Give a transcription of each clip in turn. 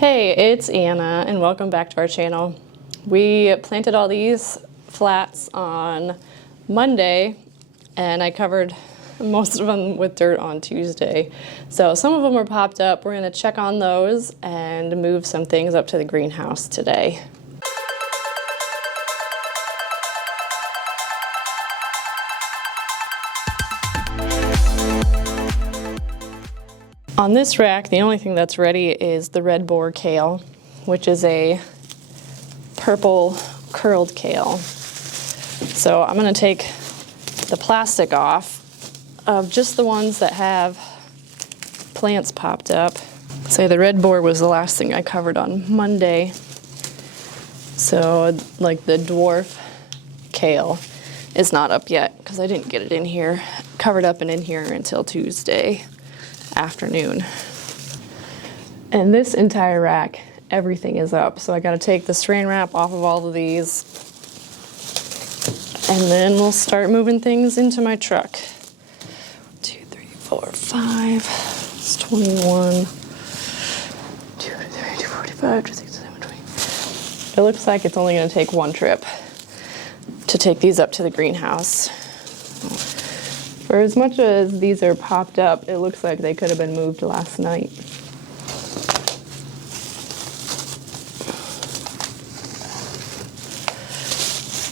Hey, it's Anna and welcome back to our channel. We planted all these flats on Monday and I covered most of them with dirt on Tuesday. So some of them are popped up. We're going to check on those and move some things up to the greenhouse today. On this rack, the only thing that's ready is the red boar kale, which is a purple curled kale. So I'm going to take the plastic off of just the ones that have plants popped up. Say the red boar was the last thing I covered on Monday. So like the dwarf kale is not up yet because I didn't get it in here, covered up and in here until Tuesday afternoon. And this entire rack, everything is up. So I got to take the saran wrap off of all of these. And then we'll start moving things into my truck. 2, 3, 4, 5. It's 21. 2, 3, 45, 26, 27, 20. It looks like it's only going to take one trip to take these up to the greenhouse. For as much as these are popped up, it looks like they could have been moved last night.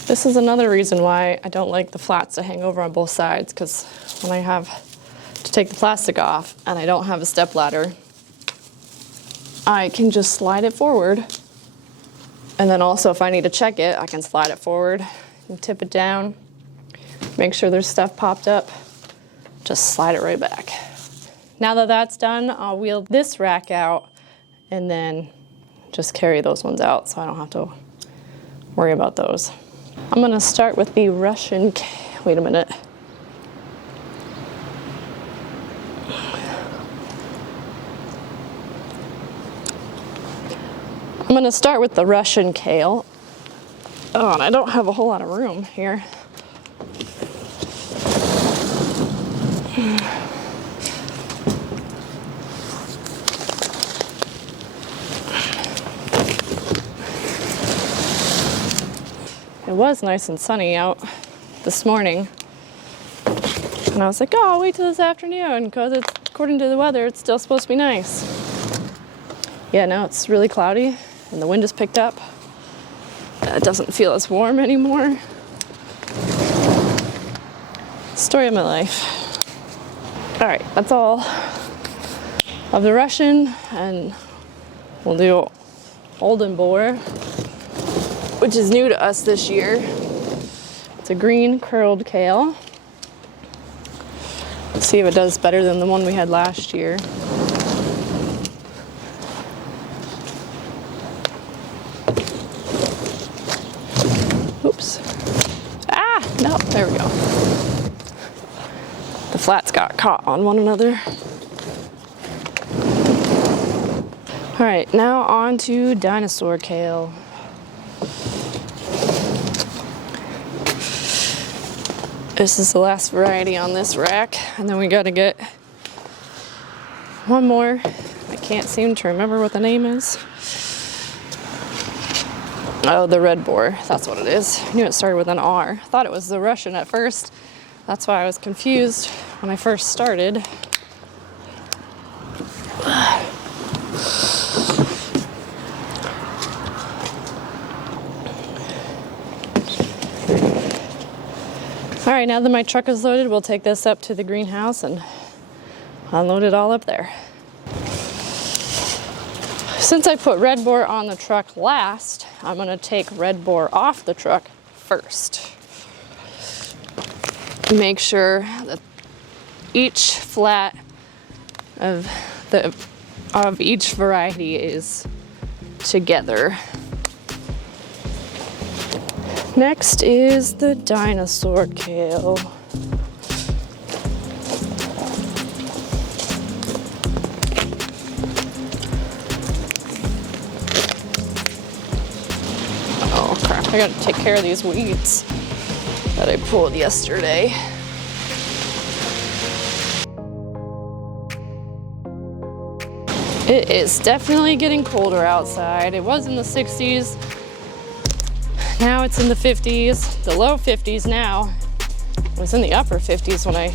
This is another reason why I don't like the flats to hang over on both sides, because when I have to take the plastic off and I don't have a step ladder, I can just slide it forward. And then also if I need to check it, I can slide it forward and tip it down, make sure there's stuff popped up. Just slide it right back. Now that that's done, I'll wheel this rack out and then just carry those ones out so I don't have to worry about those. I'm gonna start with the Russian, wait a minute. I'm gonna start with the Russian kale. Oh, and I don't have a whole lot of room here. It was nice and sunny out this morning. And I was like, oh, I'll wait till this afternoon because it's, according to the weather, it's still supposed to be nice. Yeah, now it's really cloudy and the wind has picked up. It doesn't feel as warm anymore. Story of my life. All right, that's all of the Russian, and we'll do Olden Boar, which is new to us this year. It's a green curled kale. Let's see if it does better than the one we had last year. Oops. Ah, no, there we go. The flats got caught on one another. All right, now on to dinosaur kale. This is the last variety on this rack, and then we gotta get one more. I can't seem to remember what the name is. Oh, the red boar, that's what it is. I knew it started with an R. I thought it was the Russian at first. That's why I was confused when I first started. All right, now that my truck is loaded, we'll take this up to the greenhouse and unload it all up there. Since I put red boar on the truck last, I'm gonna take red boar off the truck first. Make sure that each flat of each variety is together. Next is the dinosaur kale. Oh crap, I gotta take care of these weeds that I pulled yesterday. It is definitely getting colder outside. It was in the 60s. Now it's in the 50s, the low 50s now. It was in the upper 50s when I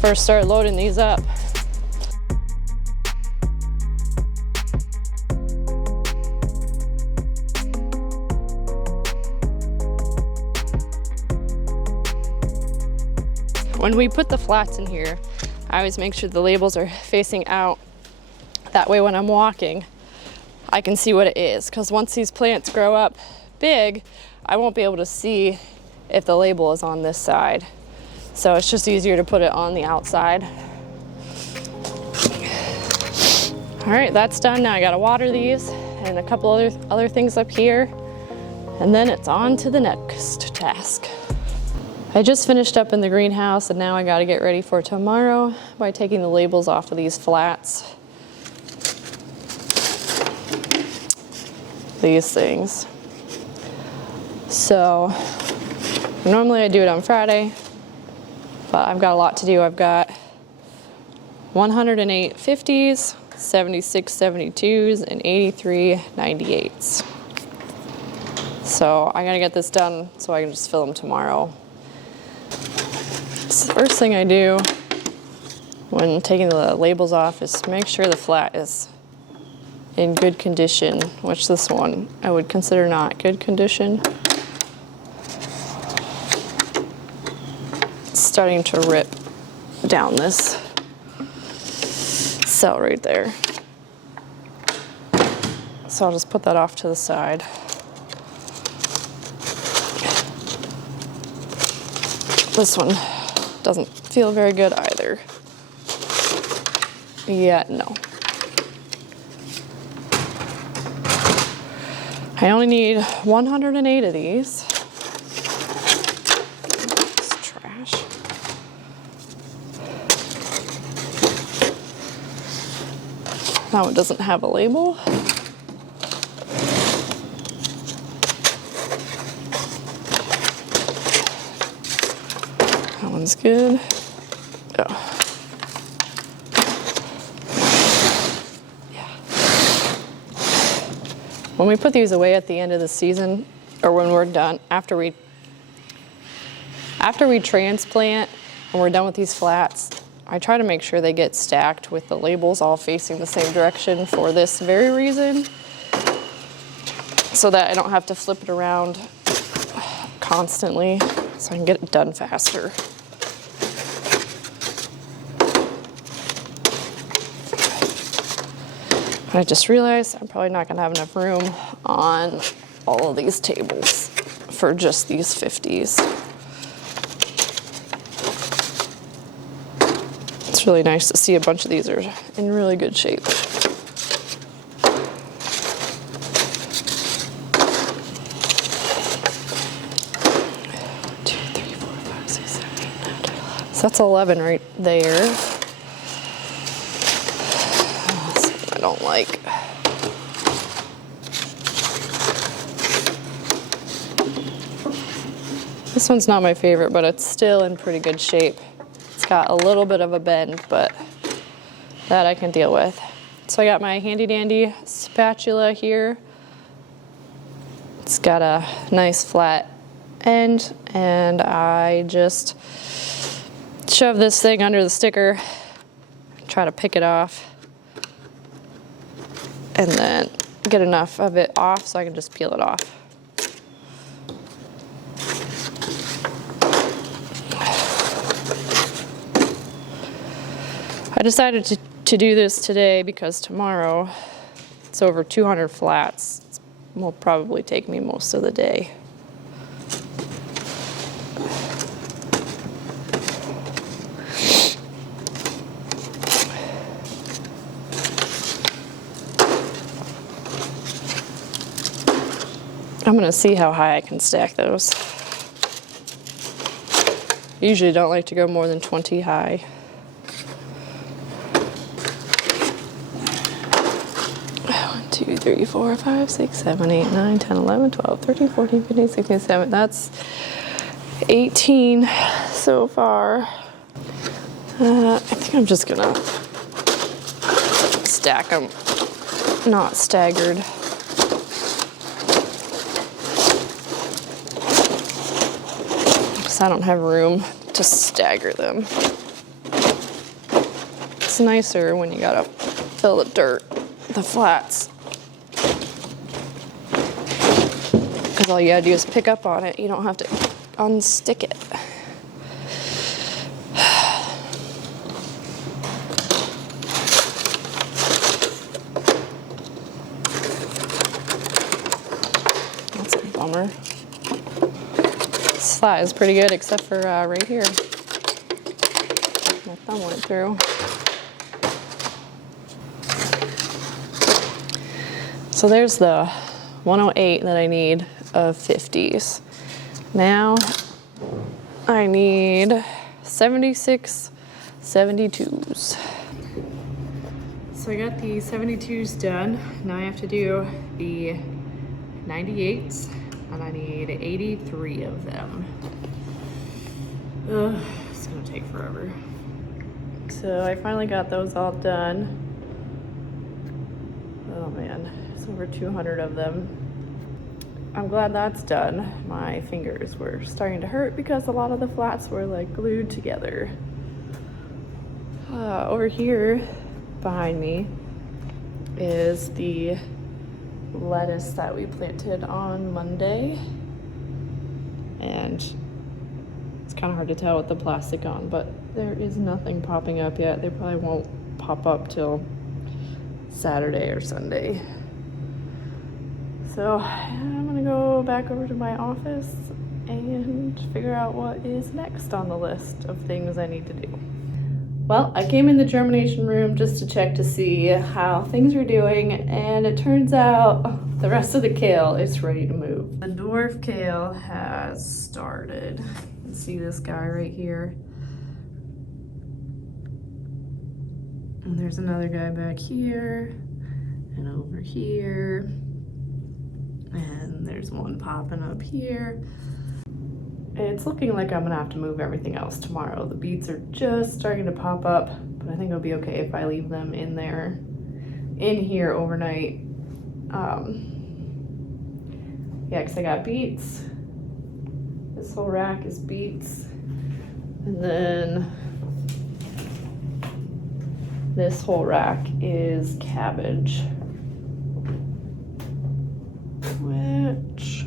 first started loading these up. When we put the flats in here, I always make sure the labels are facing out. That way when I'm walking, I can see what it is. Because once these plants grow up big, I won't be able to see if the label is on this side. So it's just easier to put it on the outside. All right, that's done. Now I gotta water these and a couple other things up here. And then it's on to the next task. I just finished up in the greenhouse and now I gotta get ready for tomorrow by taking the labels off of these flats. These things. So normally I do it on Friday, but I've got a lot to do. I've got 108 50s, 76 72s, and 83 98s. So I gotta get this done so I can just fill them tomorrow. So the first thing I do when taking the labels off is make sure the flat is in good condition, which this one I would consider not good condition. It's starting to rip down this cell right there. So I'll just put that off to the side. This one doesn't feel very good either. Yeah, no. I only need 108 of these. It's trash. That one doesn't have a label. That one's good. Oh. When we put these away at the end of the season, or when we're done, after we transplant and we're done with these flats, I try to make sure they get stacked with the labels all facing the same direction for this very reason, so that I don't have to flip it around constantly, so I can get it done faster. I just realized I'm probably not gonna have enough room on all of these tables for just these 50s. It's really nice to see a bunch of these are in really good shape. So that's 11 right there. I don't like. This one's not my favorite, but it's still in pretty good shape. It's got a little bit of a bend, but that I can deal with. So I got my handy dandy spatula here. It's got a nice flat end, and I just shove this thing under the sticker, try to pick it off, and then get enough of it off so I can just peel it off. I decided to do this today because tomorrow it's over 200 flats. It will probably take me most of the day. I'm gonna see how high I can stack those. I usually don't like to go more than 20 high. One, 2, 3, 4, 5, 6, 7, 8, 9, 10, 11, 12, 13, 14, 15, 16, 17. That's 18 so far. I think I'm just gonna stack them, not staggered. Because I don't have room to stagger them. It's nicer when you gotta fill the dirt, the flats. Because all you gotta do is pick up on it. You don't have to unstick it. That's a bummer. This flat is pretty good except for right here. My thumb went through. So there's the 108 that I need of 50s. Now I need 76 72s. So I got the 72s done. Now I have to do the 98s, and I need 83 of them. It's gonna take forever. So I finally got those all done. Oh man, it's over 200 of them. I'm glad that's done. My fingers were starting to hurt because a lot of the flats were like glued together. Over here behind me is the lettuce that we planted on Monday. And it's kind of hard to tell with the plastic on, but there is nothing popping up yet. They probably won't pop up till Saturday or Sunday. So I'm gonna go back over to my office and figure out what is next on the list of things I need to do. Well, I came in the germination room just to check to see how things are doing, and it turns out the rest of the kale is ready to move. The dwarf kale has started. You can see this guy right here. And there's another guy back here and over here. And there's one popping up here. It's looking like I'm gonna have to move everything else tomorrow. The beets are just starting to pop up, but I think it'll be okay if I leave them in here overnight. Yeah, because I got beets. This whole rack is beets. And then this whole rack is cabbage. Which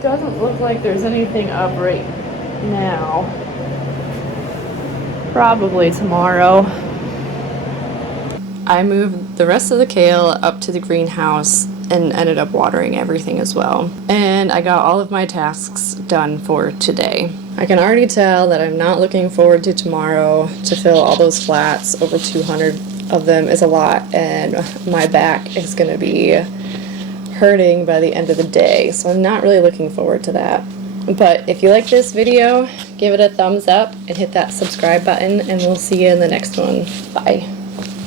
doesn't look like there's anything up right now. Probably tomorrow. I moved the rest of the kale up to the greenhouse and ended up watering everything as well. And I got all of my tasks done for today. I can already tell that I'm not looking forward to tomorrow to fill all those flats. Over 200 of them is a lot, and my back is going to be hurting by the end of the day, so I'm not really looking forward to that. But if you like this video, give it a thumbs up and hit that subscribe button, and we'll see you in the next one. Bye.